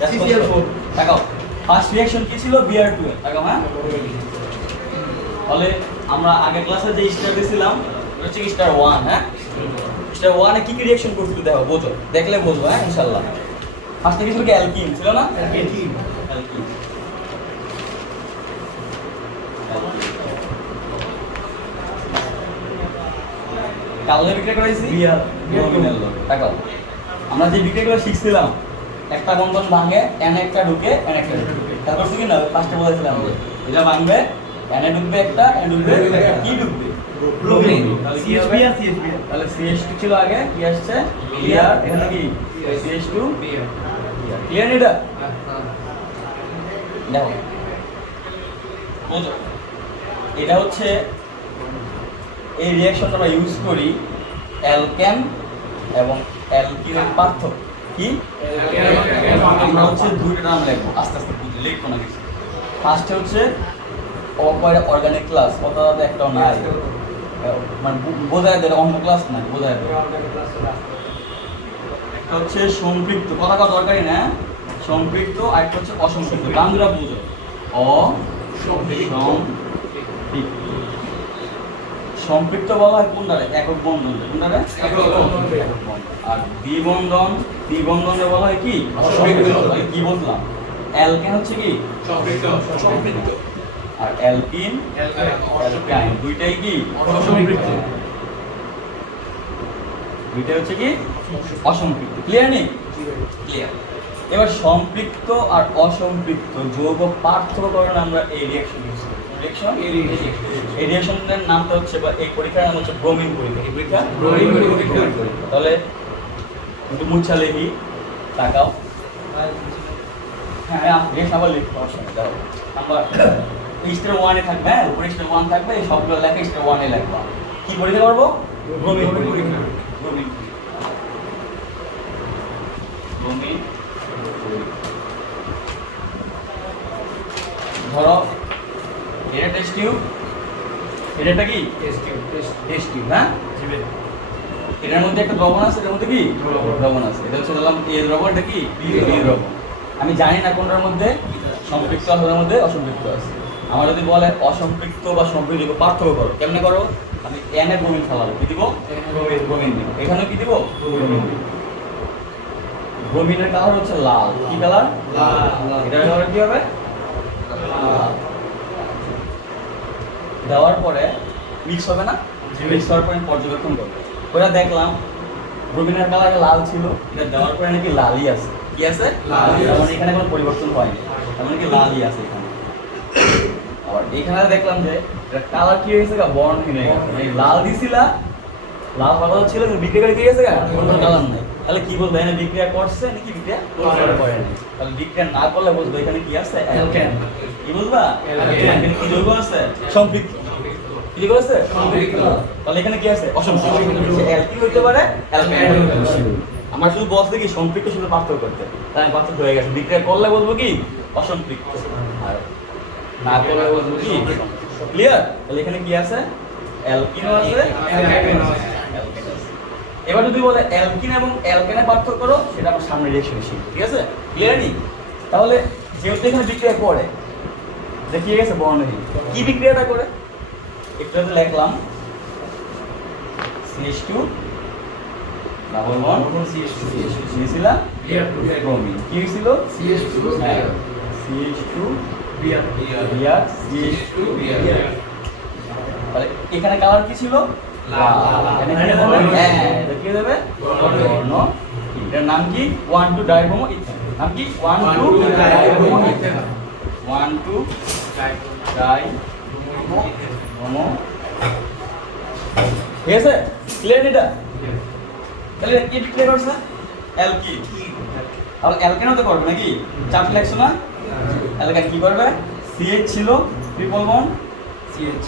CCl4 তাকাও first reaction কি ছিল Br2 এর তাকাও হ্যাঁ তাহলে আমরা আগের ক্লাসে যে স্টার দিছিলাম ওটা হচ্ছে স্টার 1 হ্যাঁ স্টার 1 এ কি কি রিঅ্যাকশন করছিল দেখো বোঝো দেখলে বুঝবো হ্যাঁ ইনশাআল্লাহ ফার্স্টে কি ছিল কি অ্যালকিন ছিল না অ্যালকিন কালো বিক্রি করাইছি তাকাও আমরা যে বিক্রিয়াগুলো শিখছিলাম একটা বন্ধন ভাঙে এন একটা ঢুকে এন একটা ঢুকে তারপর কি না ফার্স্টে বলেছিলাম যে এটা ভাঙবে এন এ ঢুকবে একটা এন ঢুকবে কি ঢুকবে ব্রোমিন তাহলে কি হবে তাহলে CH2 ছিল আগে কি আসছে Br এখানে কি CH2 Br ক্লিয়ার এটা দেখো বুঝো এটা হচ্ছে এই রিঅ্যাকশনটা আমরা ইউজ করি অ্যালকেন এবং অ্যালকিনের পার্থক্য কি আমরা হচ্ছে দুইটা নাম লিখবো আস্তে আস্তে বুঝে লিখবো না কিছু ফার্স্টে হচ্ছে অর্গানিক ক্লাস কথা একটাও নাই মানে বোঝায় দেয় অন্য ক্লাস না বোঝায় দেয় একটা হচ্ছে সম্পৃক্ত কথা কথা দরকারই না সম্পৃক্ত আর একটা হচ্ছে অসম্পৃক্ত বাংলা বুঝো অসম্পৃক্ত সম্পৃক্ত বলা হয় কোনটারে একক বন্ধন কোনটারে একক বন্ধন আর দ্বিবন্ধনে বলা হয় কি অসম্পৃক্ত কি বললাম অ্যালকেন হচ্ছে কি সম্পৃক্ত আর অ্যালকিন অ্যালকাইন দুইটাই কি অসম্পৃক্ত দুইটাই হচ্ছে কি অসম্পৃক্ত ক্লিয়ার নেই ক্লিয়ার এবার সম্পৃক্ত আর অসম্পৃক্ত যৌগ পার্থক্য করার আমরা এই রিঅ্যাকশন ইউজ করি এই রিঅ্যাকশনের নামটা হচ্ছে বা এই পরীক্ষার নাম হচ্ছে ব্রোমিন পরীক্ষা কি পরীক্ষা ব্রোমিন পরীক্ষা তাহলে একটু মুছা লেখি তাকাও হ্যাঁ রিঅ্যাকশন আবার লিখতে সমস্যা দাও আমরা স্টার 1 এ থাকবে হ্যাঁ উপরে স্টার 1 থাকবে এই সবগুলো লেখা স্টার 1 এ লিখবা কি পরীক্ষা করব ব্রোমিন পরীক্ষা ব্রোমিন ধরো এটা টেস্ট টিউব এটা কি টেস্ট টিউব হ্যাঁ এটার মধ্যে একটা দ্রবণ আছে এটার মধ্যে কি দ্রবণ আছে এটা হচ্ছে বললাম এ দ্রবণ এটা কি বি দ্রবণ আমি জানি না কোনটার মধ্যে সম্পৃক্ত আছে ওটার মধ্যে অসম্পৃক্ত আছে আমার যদি বলে অসম্পৃক্ত বা সম্পৃক্ত পার্থক্য করো কেমনে করো আমি এন এ ব্রোমিন ফেলাবো কি দিব ব্রোমিন দিব এখানে কি দিব ব্রোমিন দিব ব্রোমিনের কালার হচ্ছে লাল কি কালার লাল এটার কালার কি হবে দেওয়ার পরে মিক্স হবে না মিক্স হওয়ার পরে পর্যবেক্ষণ করবো ওটা দেখলাম ব্রোমিনের কালার লাল ছিল এটা দেওয়ার পরে নাকি লালই আছে কি আছে মানে এখানে কোনো পরিবর্তন হয়নি তার মানে কি লালই আছে এখানে আবার এখানে দেখলাম যে এটা কালার কি হয়েছে বর্ণহীন হয়ে গেছে মানে লাল দিছিলা লাল কালার ছিল বিক্রিয়া কি গেছে কোনো কালার নাই তাহলে কি বলবো এখানে বিক্রিয়া করছে নাকি বিক্রিয়া করে না তাহলে বিক্রিয়া না করলে বুঝবো এখানে কি আছে অ্যালকেন কি বুঝবা এখানে কি যৌগ আছে সম্পৃক্ত কি যৌগ আছে সম্পৃক্ত তাহলে এখানে কি আছে অসম্পৃক্ত অ্যালকিন হইতে পারে অ্যালকেন আমার শুধু বলতে কি সম্পৃক্ত শুধু পার্থক্য করতে তাই আমি পার্থক্য হয়ে গেছে বিক্রিয়া করলে বলবো কি অসম্পৃক্ত আর না করলে বলবো কি ক্লিয়ার তাহলে এখানে কি আছে অ্যালকিনও আছে অ্যালকেনও আছে এবার যদি বলে অ্যালকিন এবং অ্যালকেনের পার্থক্য করো সেটা আমার সামনে রিঅ্যাকশনে শিখব ঠিক আছে ক্লিয়ার নি তাহলে যেহেতু এখানে বিক্রিয়া করে দেখিয়ে গেছে বর্ণহীন কি বিক্রিয়াটা করে একটু লিখলাম CH2 ডাবল বন্ড CH2 নিয়েছিলাম ব্রোমিন কি হয়েছিল CH2 CH2 Br CH2 Br তাহলে এখানে কালার কি ছিল এটার নাম কি 1,2 ডাইব্রোমো ইথেন নাম কি 1,2 ডাইব্রোমো ইথেন 1,2 ডাইব্রোমো ঠিক আছে ক্লিয়ার এটা তাহলে কি ক্লিয়ার করছে অ্যালকিন তাহলে অ্যালকেন হতে পারবে নাকি চারটি লেখছো না অ্যালকেন কি করবে CH ছিল ট্রিপল বন্ড CH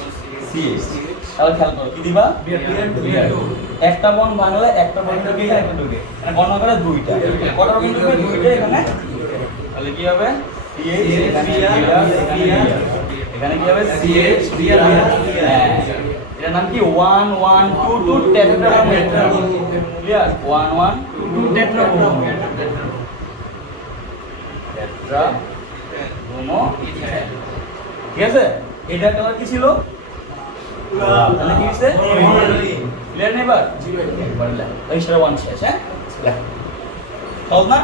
তাহলে খেয়াল করো কি দিবা একটা বন্ড ভাঙলে একটা বন্ড ঢুকে একটা ঢুকে মানে বন্ড করে দুইটা কত বন্ড ঢুকবে দুইটা এখানে তাহলে কি হবে CH এখানে এখানে কি হবে CH হ্যাঁ এটার নাম কি 1,1,2,2 tetrabromo clear 1,1,2,2 tetrabromo tetra bromo ethane. ঠিক আছে, এটা কালার কি ছিল? লাল। তাহলে কি হইছে? ক্লিয়ার নেবার একবার লেখ এই সেটা ওয়ান শেষ। হ্যাঁ লেখ সহজ না?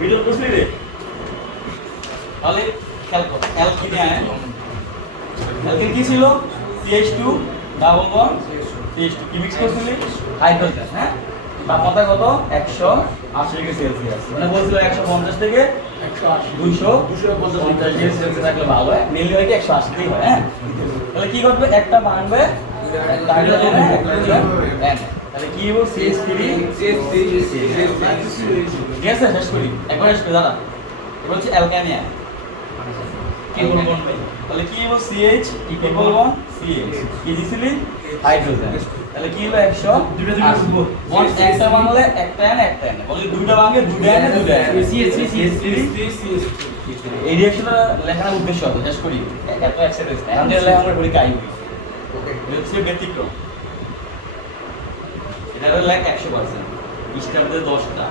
ভিডিও বুঝলি রে? তাহলে খেয়াল কর অ্যালকিন অ্যালকিন কি ছিল? CH2 ডাবল বন্ড CH2 কি মিক্স করছিলি? হাইড্রোজেন। হ্যাঁ, তাপমাত্রা কত? 180 ডিগ্রি সেলসিয়াস। মানে বলছিল 150 থেকে 250 ডিগ্রি সেলসিয়াস থাকলে ভালো হয়, মেইনলি হয় কি 180 তেই হয়। হ্যাঁ, তাহলে কি করবে? একটা বানবে একটা হাইড্রোজেন তাহলে কি হবে? CH3 ঠিক আছে, শেষ করি একবার শেষ করে দাঁড়া। এবার হচ্ছে অ্যালকানিয়া ট্রিপল বন্ড নেই, তাহলে কি হবে? CH ট্রিপল বন্ড CH কি দিছিলি? হাইড্রোজেন। তাহলে কি হলো? 100 দুটো বন্ড একটা বাংলে একটা এনে একটা এনে বলি দুটো বাংলে দুটো এনে দুটো এনে CH3 এই রিঅ্যাকশনটা লেখার উদ্দেশ্য হবে। শেষ করি এত এক্সারসাইজ না, এখন যে লেখা আমরা করি কাই ওকে হচ্ছে ব্যতিক্রম। এটা হলো লাইক 100% স্টারতে 10টা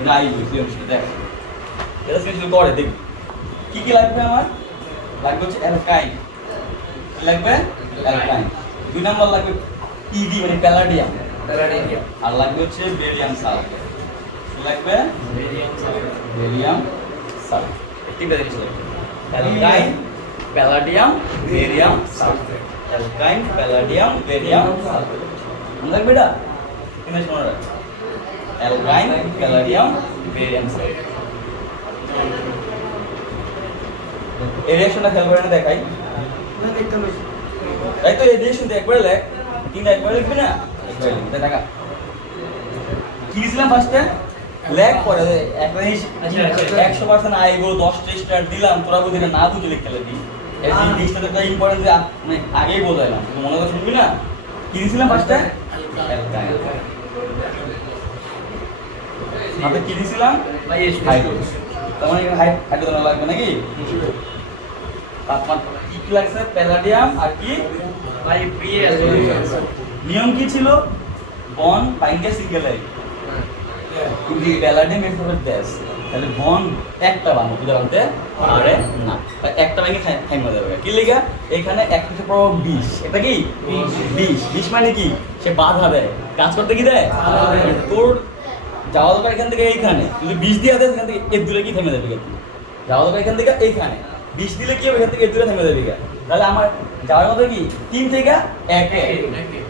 এটা আই বুঝি অংশ দেখ এটা সিস্টেম করে দেখ কি কি লাগবে আমার? লাগবে হচ্ছে অ্যালকাইন, লাগবে অ্যালকাইন। দুই নাম্বার লাগবে PD মানে প্যালাডিয়াম আর লাগবে হচ্ছে বেরিয়াম সালফেট। লাগবে বেরিয়াম সালফেট। তিনটা জিনিস লাগবে, অ্যালকাইন palladium barium sulphate. অ্যালকাইন palladium barium sulphate লাগবে। এটা কিনে শোনা রাখ, অ্যালকাইন প্যালাডিয়াম বেরিয়াম সালফেট। এই রিঅ্যাকশনটা খেয়াল করে দেখাই না, দেখতে নয় তাই তো। এই রিঅ্যাকশন একবারে লেখ, তিনটা একবারে লিখবি না, একবারে লিখতে দেখা কি দিছিলাম ফার্স্টে লেখ পরে একটা জিনিস 100% আইব 10টা স্টার দিলাম, তোরা বুঝি না বুঝে লিখতে লাগবি। এই জিনিসটা তো ইম্পর্টেন্ট যে মানে আগেই বলাইলাম, তুই মনে করে শুনবি না। কি দিছিলাম ফার্স্টে? অ্যালকাইন। আমরা কি দিছিলাম? হাইড্রোজেন। তার মানে এখানে হাইড্রোজেন লাগবে নাকি? তাপমাত্রা কি লাগছে? প্যালাডিয়াম আর কি ভাই Bl। নিয়ম কি ছিল? বন বাইন্ডে সিঙ্গেল আই কিন্তু প্যালাডিয়াম এর উপর গ্যাস, তাহলে বন একটা বানাবো বুঝাতে পারে না, একটা ভেঙে থাইমা যাবে। কি লেখা এখানে 1/20 এটা কি 20 মানে কি সে বাধা দেয়, কাজ করতে কি দেয়? তোর যাওয়া দরকার এখান থেকে এইখানে, যদি 20 দিয়ে দেয় এখান থেকে এর দূরে কি থেমে যাবে? যাওয়া দরকার এখান থেকে এইখানে, 20 দিলে কি হবে? এখান থেকে এর দূরে থেমে যাবে। তাহলে আমার যাওয়ার কথা কি 3 থেকে 1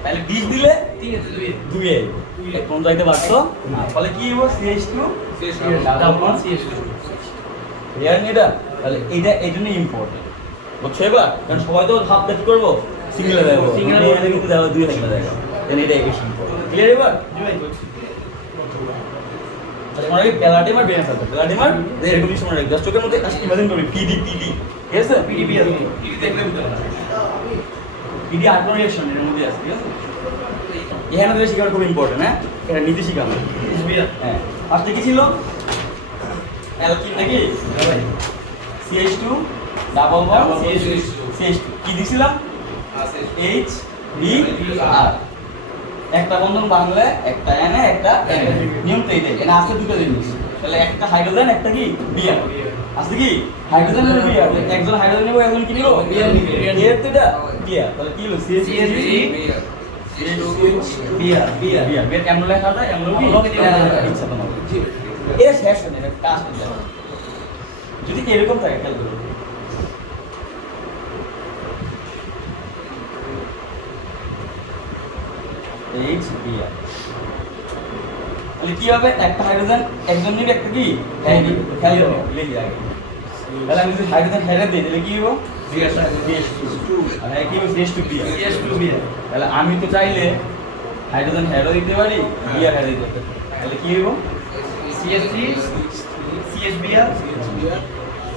তাহলে 20 দিলে 3 এ 2 এ কোন যাইতে পারছো না। তাহলে কি হবে? CH2 ডাবল বন্ড CH2 রিয়ার নিটা। তাহলে এটা নিয়ে ইম্পর্টেন্ট বুঝছো এবার, কারণ সবাই তো ভাবতে কি করব সিঙ্গেল দেব, সিঙ্গেল এর কিন্তু দেওয়া 2 থাকবে দেখো, দেন এটা বেশি ইম্পর্টেন্ট। ক্লিয়ার এবার? তাহলে মনে রাখবে প্যালাডিয়াম আর বেরিয়াম সালফেট। প্যালাডিয়াম আর এরকম কিছু মনে রাখবে, জাস্ট চোখের মধ্যে আসলে ইমাজিন করবে PD ঠিক আছে? PDB আছে, PD দেখলে বুঝতে পারবে। PD আর্গন রিঅ্যাকশন এর মধ্যে আছে, ঠিক আছে? এখানে তো শিখানো খুব ইম্পর্টেন্ট। হ্যাঁ, এটা নীতি শিখানো। হ্যাঁ, ফার্স্টে কি ছিল? অ্যালকিন নাকি? CH2 ডাবল বন্ড CH2 কি দিছিলাম? HBr। একটা বন্ধন বাংলা একটা এনে একটা এনে, নিয়ম তো এইটাই। এনে আসছে দুটো জিনিস, তাহলে একটা হাইড্রোজেন একটা কি বিআর আসছে কি হাইড্রোজেন আর বিআর, একজন হাইড্রোজেন নেব একজন কি নেব বিআর নিবে। এর তো এটা বিআর, তাহলে কি হলো? CH3 বিআর বিআর বিআর বের কেমন লেখা যায়? এমন কি ইচ্ছা তোমার এটা শেষ হয় না, এটা কাজ করতে হবে। যদি এরকম থাকে খেয়াল করো, HBr তাহলে কি হবে? একটা হাইড্রোজেন একজন নিবে একটা কি খেয়াল করো লিখে আগে। তাহলে আমি যদি হাইড্রোজেন হেরে দিই তাহলে কি হবে? CH2 আর কি হবে? CH2Br। তাহলে আমি তো চাইলে হাইড্রোজেন হেরে দিতে পারি, বিআর হেরে দিতে পারি, তাহলে কি হবে? CH3 CHBr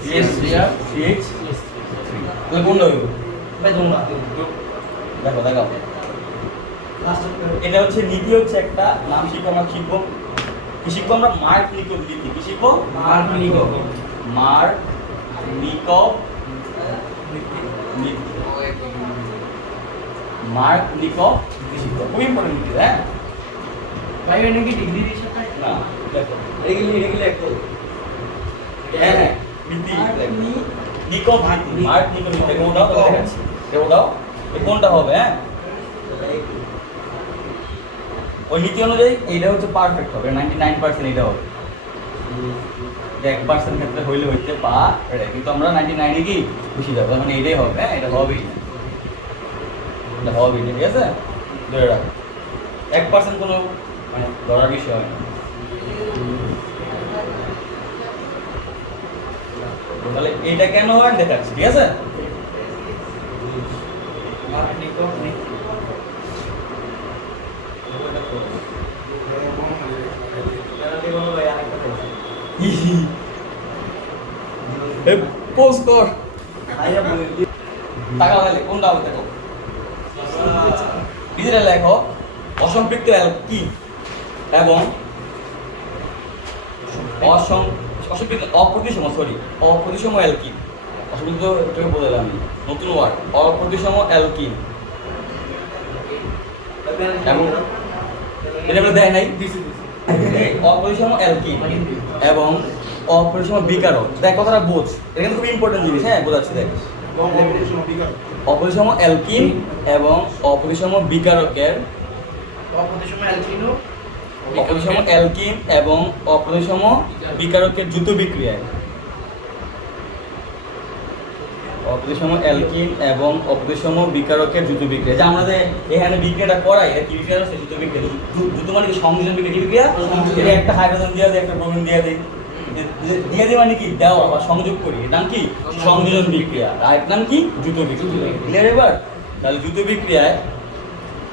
CH তাহলে কোনটা হবে ভাই? তোমরা দেখো দেখো, এটা হচ্ছে নীতি, হচ্ছে একটা নাম শিখবো আমরা। শিখবো কি শিখবো আমরা? মার্ক নিকভ নীতি। কি শিখবো? মার্ক নিকভ নীতি। মার্ক নিকভ নীতি শিখবো, খুব ইম্পর্টেন্ট নীতি। হ্যাঁ, ভাই এটা কি ডিগ্রি হিসাবে না দেখো এগুলি একদম হ্যাঁ হ্যাঁ নীতি নিকো ভাতি মার্ক নিকো নীতি এগুলো দাও তো দেখাচ্ছি এগুলো দাও এই কোনটা হবে হ্যাঁ ওই নীতি অনুযায়ী এইটা হচ্ছে পারফেক্ট হবে 99% এটা হবে 1% ক্ষেত্রে হইলে হইতে পারে কিন্তু আমরা 99 এ কি খুশি যাবো মানে এটাই হবে হ্যাঁ এটা হবেই এটা হবেই ঠিক আছে ধরে রাখ 1% কোনো মানে ধরার বিষয় না তাহলে এটা কেন হয় দেখাচ্ছি ঠিক আছে পোস্ট কর টাকা হলে কোনটা হবে দেখো নিজেরা লেখো অসম্পৃক্ত কি এবং অপ্রতিসম অপ্রতিসম অ্যালকিন অসম্পৃক্ত এটাকে বললাম আমি নতুন ওয়ার্ড অপ্রতিসম অ্যালকিন এবং এটা বলে দেয় নাই অপ্রতিসম অ্যালকিন এবং অপ্রতিসম বিকারক দেখ কথাটা বোঝ এটা কিন্তু খুব ইম্পর্টেন্ট জিনিস হ্যাঁ বোঝাচ্ছি দেখ অপ্রতিসম অ্যালকিন এবং অপ্রতিসম বিকারকের অপরিসম অ্যালকিনো অপ্রতিসম অ্যালকিন এবং অপ্রতিসম বিকারকের দ্রুত বিক্রিয়ায় অপ্রতিসম অ্যালকিন এবং অপ্রতিসম বিকারকের দ্রুত বিক্রিয়া যে আমরা যে এখানে বিক্রিয়াটা করাই এটা কি বিক্রিয়া হচ্ছে দ্রুত বিক্রিয়া দ্রুত মানে কি সংযোজন বিক্রিয়া কি বিক্রিয়া এটা একটা হাইড্রোজেন দিয়ে দেয় একটা ব্রোমিন দিয়ে দেয় দিয়ে দেয় মানে কি দেওয়া বা সংযোগ করি এর নাম কি সংযোজন বিক্রিয়া আর এর নাম কি দ্রুত বিক্রিয়া ক্লিয়ার এবার তাহলে দ্রুত বিক্রিয়ায়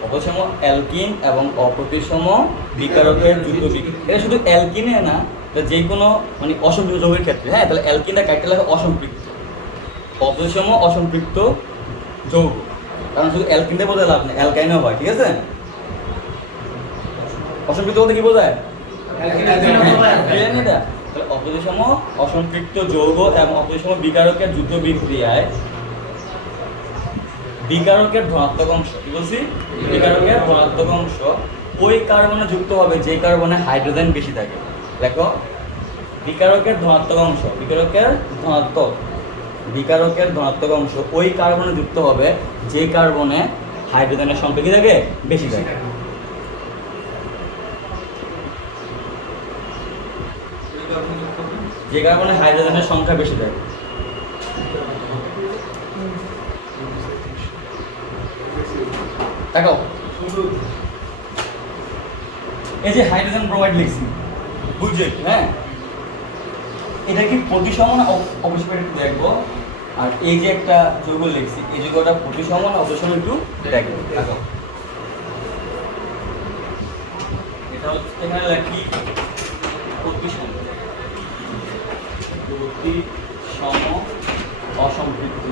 অপ্রতিসম অ্যালকিন এবং অপ্রতিসম বিকারকের দ্রুত বিক্রিয়া এটা শুধু অ্যালকিনে না যে কোনো মানে অসম্পৃক্ত যৌগের ক্ষেত্রে হ্যাঁ তাহলে অ্যালকিনটা কাটতে লাগে অসম্পৃক্ত অপ্রতিসম অসম্পৃক্ত যৌগ কারণ শুধু অ্যালকিনটা বোঝায় লাভ নেই অ্যালকাইনও হয় ঠিক আছে অসম্পৃক্ত বলতে কি বোঝায় তাহলে অপ্রতিসম অসম্পৃক্ত যৌগ এবং অপ্রতিসম বিকারকের দ্রুত বিক্রিয়ায় বিকারকের ধনাত্মক অংশ কি বলছি বিকারকের ধনাত্মক অংশ ওই কার্বনে যুক্ত হবে যে কার্বনে হাইড্রোজেন বেশি থাকে দেখো বিকারকের ধনাত্মক অংশ বিকারকের ধনাত্মক অংশ ওই কার্বনে যুক্ত হবে যে কার্বনে হাইড্রোজেনের সংখ্যা কি থাকে বেশি থাকে যে কার্বনে হাইড্রোজেনের সংখ্যা বেশি থাকে দেখো এই যে হাইড্রোজেন ব্রোমাইড লিখছি বুঝছে হ্যাঁ এটা কি প্রতিসম না অপরিসম একটু দেখবো আর এই যে একটা যৌগ লিখছি এই যৌগটা প্রতিসম না অপরিসম একটু দেখবো দেখো এটা হচ্ছে এখানে লিখি প্রতিসম অসম্পৃক্ত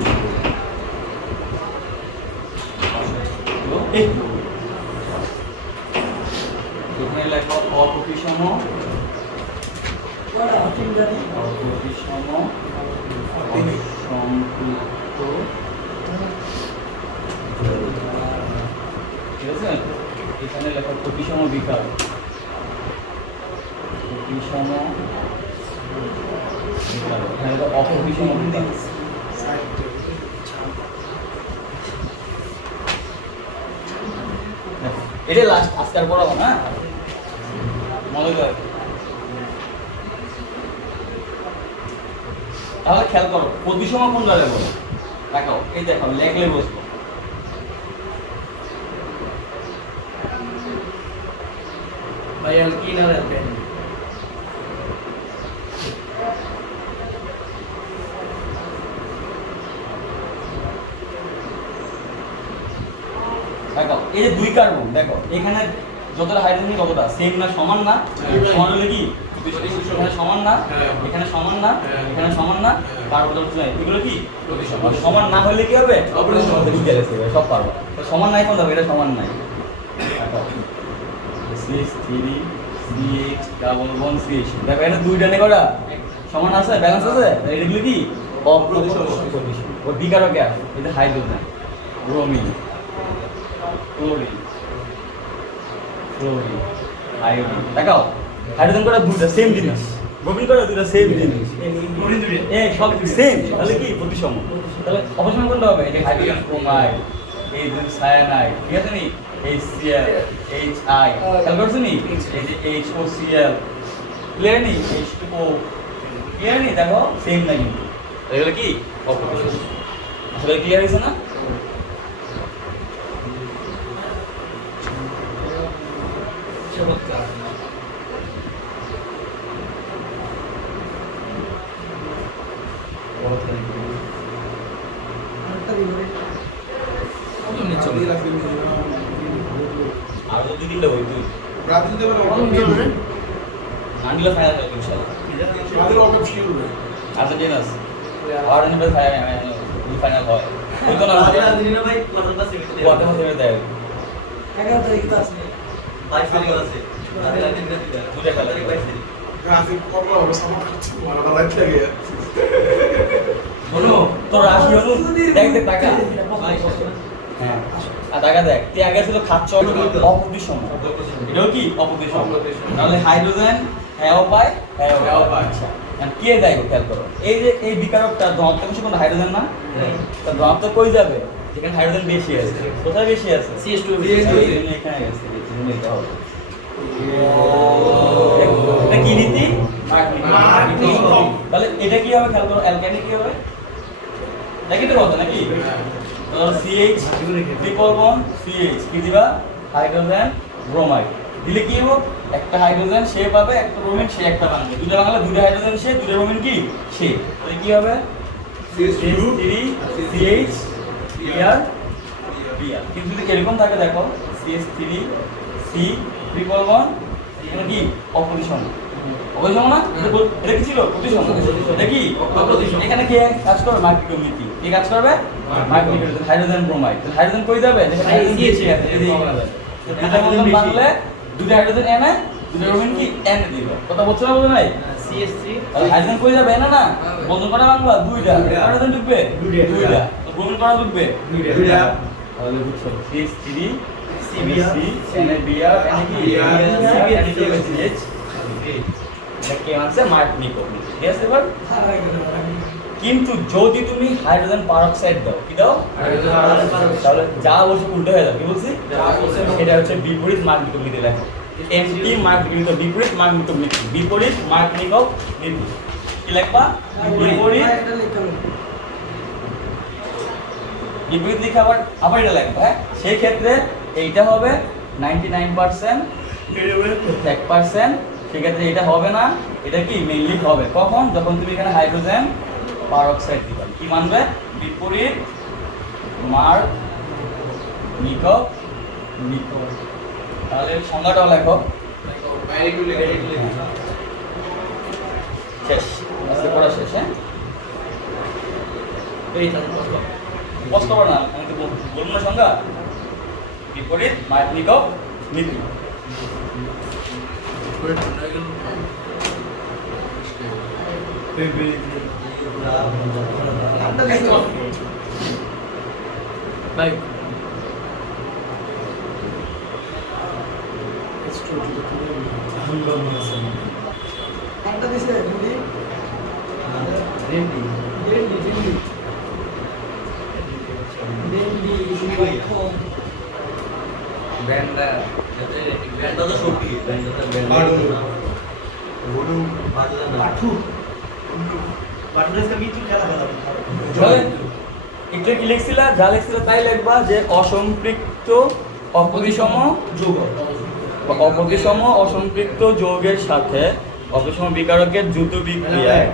এখানে লেখা অপ্রতিসম অসম্পৃক্ত ঠিক আছে এখানে লেখা প্রতিসম বিকার প্রতিসম এখানে তো অপ্রতিসম বিকার এটা লাস্ট আজকাল পড়াবো না মনে হয় তাহলে খেয়াল করো প্রতিসম কোন জায়গায় বলো দেখাও এই দেখো লেখলে বসবো ভাই অ্যালকিন আর অ্যালকেন দেখো এই যে দুই কার্বন দেখো এখানে যতটা হাইড্রোজেন ততটা সেম না সমান না সমান হলে কি এখানে সমান না এখানে সমান না এখানে সমান না কার্বন এগুলো কি সমান না হলে কি হবে সব পারবো সমান নাই কোন এটা সমান নাই দেখো এটা দুইটা নেই করা সমান আছে ব্যালেন্স আছে এগুলো কি অপ্রতিসম ও বিকারক গ্যাস এটা হাইড্রোজেন ব্রোমিন ক্লোরিন আয়োডিন দেখাও হাইড্রোজেন করা দুটো সেম জিনিস ব্রোমিন করা দুটো সেম জিনিস সব সেম তাহলে কি প্রতিসম তাহলে অপসম কোনটা হবে এটা হাইড্রোজেন ব্রোমাইড এই দুই সায়ানাইড ঠিক আছে নি HCl HI খেয়াল করছো নি এই যে HOCl ক্লিয়ার নি H2O ক্লিয়ার নি দেখো সেম না কিন্তু এগুলো কি অপসম আসলে ক্লিয়ার হয়েছে না চমৎকার আর তো দুই দিলে হইতো ব্রাজিল দেবে নান্ডিলা ফাইনাল হবে ইনশাআল্লাহ ব্রাজিল অল্প শিওর হবে আর্জেন্টিনাস আর নেবে ফাইনাল হয় হইতো না ভাই কোয়ার্টার সেমিতে কোয়ার্টার ফাইনালে দেয় 11 তারিখে তো আছে 22 তারিখ আছে দুটো খেলা ব্রাজিল কত হবে সাপোর্ট করছে মারাটা রাইট লাগে বলো তো রাশি হলো দেখ দেখ টাকা হ্যাঁ আর টাকা দেখ তুই আগে ছিল খাচ্ছ অপ্রতিসম এটাও কি অপ্রতিসম নাহলে হাইড্রোজেন হ্যাঁ পায় হ্যাঁ পায় আচ্ছা কে দেয় খেয়াল করো এই যে এই বিকারকটা ধনাত্মক অংশ কোন হাইড্রোজেন না তো ধনাত্মক কই যাবে যেখানে হাইড্রোজেন বেশি আছে কোথায় বেশি আছে CH2 এখানে গেছে এজন্য এটা হবে এটা কি নীতি মার্কনিক। তাহলে এটা কি হবে খেয়াল করো অ্যালকাইনে কি হবে দেখি তো কথা নাকি তো CH ট্রিপল বন্ড CH কি দিবা হাইড্রোজেন ব্রোমাইড দিলে কি হবে একটা হাইড্রোজেন সে পাবে একটা ব্রোমিন সে একটা বানাবে দুটো বানালে দুটো হাইড্রোজেন সে দুটো ব্রোমিন কি সে তাহলে কি হবে CH3 CH Br কিন্তু যদি এরকম থাকে দেখো CH3 C ট্রিপল বন্ড এখানে কি অপোজিশন অপোজিশন না এটা কি ছিল প্রতিসম এটা কি অপোজিশন এখানে কে কাজ করবে মাইক্রোমিতি কে কাজ করবে মাইক্রোমিতি হাইড্রোজেন ব্রোমাইড হাইড্রোজেন কই যাবে যেখানে CH আছে এই দিকে যাবে দুটো বন্ধন বানলে দুটো হাইড্রোজেন এনে দুটো ব্রোমিন কি এনে দিবে কথা বলছো না বলে নাই CH3 তাহলে হাইড্রোজেন কই যাবে না না বন্ধন করা বাংলা দুইটা হাইড্রোজেন ঢুকবে দুইটা তো ব্রোমিন করা ঢুকবে দুইটা তাহলে বুঝছো CH3 CBr NaBr NaCH কে আছে মার্কনিকো ঠিক আছে এবার কিন্তু যদি তুমি হাইড্রোজেন পারঅক্সাইড দাও কি দাও তাহলে যা বলছে উল্টো হয়ে যাবে কি বলছি এটা হচ্ছে বিপরীত মার্কনিকো নীতি লেখো এমটি মার্কনিকো বিপরীত মার্কনিকো নীতি বিপরীত মার্কনিকো নীতি কি লিখবা বিপরীত বিপরীত লিখে আবার এটা লিখবা হ্যাঁ সেই ক্ষেত্রে এইটা হবে 99% 1% সেক্ষেত্রে এটা হবে না এটা কি মেইনলি হবে কখন যখন তুমি এখানে হাইড্রোজেন পারঅক্সাইড দিবা কি মানবে বিপরীত মার্ক নিকো নিকো তাহলে সংজ্ঞাটাও লেখো শেষ আজকে পড়া শেষ হ্যাঁ এই তাহলে বলো কষ্ট করো না আমি তো বলবো না সংজ্ঞা বিপরীত মার্ক নিকো নীতি ভাই একটা দিছে হিন্দি রেন্ডি হিন্দি হিন্দি হিন্দি ব্যান্ডা ব্যান্ডটা তো সত্যি ব্যান্ডটা পাঠু বাটুরেসকে কিছু খেলা তাহলে এটা কি লিখছিলা যা লিখছিলা তাই লিখবা যে অসম্পৃক্ত অপ্রতিসম যোগ বা অপ্রতিসম অসম্পৃক্ত যৌগের সাথে অপ্রতিসম বিকারকের দ্রুত বিক্রিয়ায়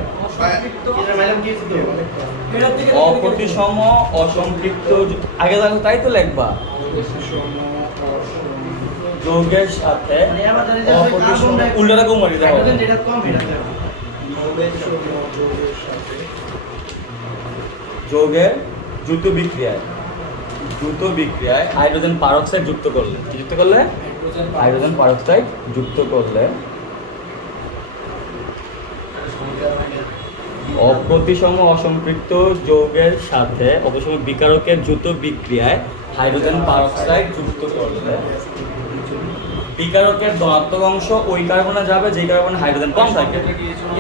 এটা ম্যাডাম কি ছিল অপ্রতিসম অসম্পৃক্ত আগে দেখো তাই তো লিখবা যৌগের সাথে মানে আবার জানি যে অপ্রতিসম উল্টাটা কমারি দাও হাইড্রোজেন যেটা কম এটা দেখো যৌগের দ্রুত বিক্রিয়ায় হাইড্রোজেন পারঅক্সাইড যুক্ত করলে কি যুক্ত করলে হাইড্রোজেন পারঅক্সাইড যুক্ত করলে অপ্রতিসম অসম্পৃক্ত যৌগের সাথে অপ্রতিসম বিকারকের দ্রুত বিক্রিয়ায় হাইড্রোজেন পারঅক্সাইড যুক্ত করলে বিকারকের ধনাত্মক অংশ ওই কার্বনে যাবে যে কার্বনে হাইড্রোজেন কম থাকে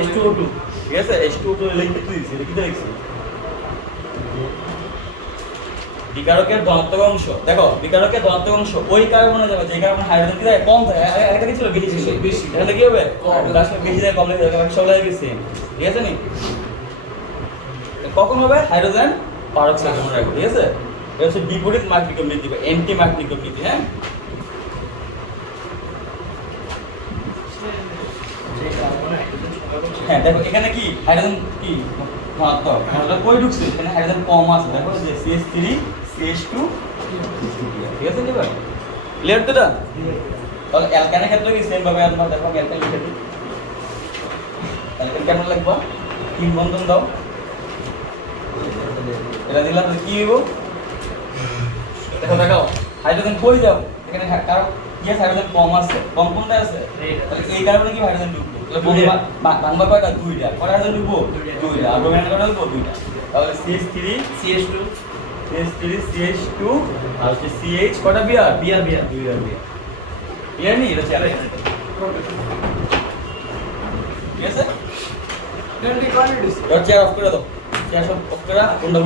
H2O2 ঠিক আছে H2O2 লিখতে দিয়েছি লিখতে লিখছি বিকারকের ধনাত্মক অংশ দেখো বিকারকের ধনাত্মক অংশ ওই কার্বনে যাবে যে কার্বনে হাইড্রোজেন কি থাকে কম থাকে একটা কি ছিল বেশি ছিল বেশি। এখানে কি হবে আসলে বেশি যায় কম লাগে সব লাগে সেম ঠিক আছে নি কখন হবে হাইড্রোজেন পারক্সাইড মনে রাখবে ঠিক আছে এটা হচ্ছে বিপরীত মাগনিকবৃত্তি বা অ্যান্টি মাগনিকবৃত্তি হ্যাঁ হ্যাঁ দেখো এখানে কি হাইড্রোজেন কি ধনাত্মক এটা কই ঢুকছে এখানে হাইড্রোজেন কম আছে দেখো যে CH3 CH2 ঠিক আছে কি ভাই ক্লিয়ার তো এটা তাহলে অ্যালকানের ক্ষেত্রে কি সেম ভাবে আমরা দেখো অ্যালকান লিখে দিই অ্যালকান কেমন লিখবা তিন বন্ধন দাও এটা দিলাম তাহলে কি হইব দেখো দেখো হাইড্রোজেন কই যাও এখানে কারণ ইয়ে হাইড্রোজেন কম আছে কম কোনটা আছে তাহলে এই কারণে কি হাইড্রোজেন ঢুকবে তাহলে বাংলা কয়টা দুইটা কয়টা হাইড্রোজেন ঢুকবো দুইটা আর রোমান কয়টা ঢুকবো দুইটা তাহলে CH3 CH2 CH3 CH2 আর হচ্ছে CH কয়টা বিয়ার বিয়ার দুইটা বিয়ার ক্লিয়ার নি এটা চলে ঠিক আছে Then we can't do this. Chair of করে দাও চেয়ার সব অফ করে কোনটা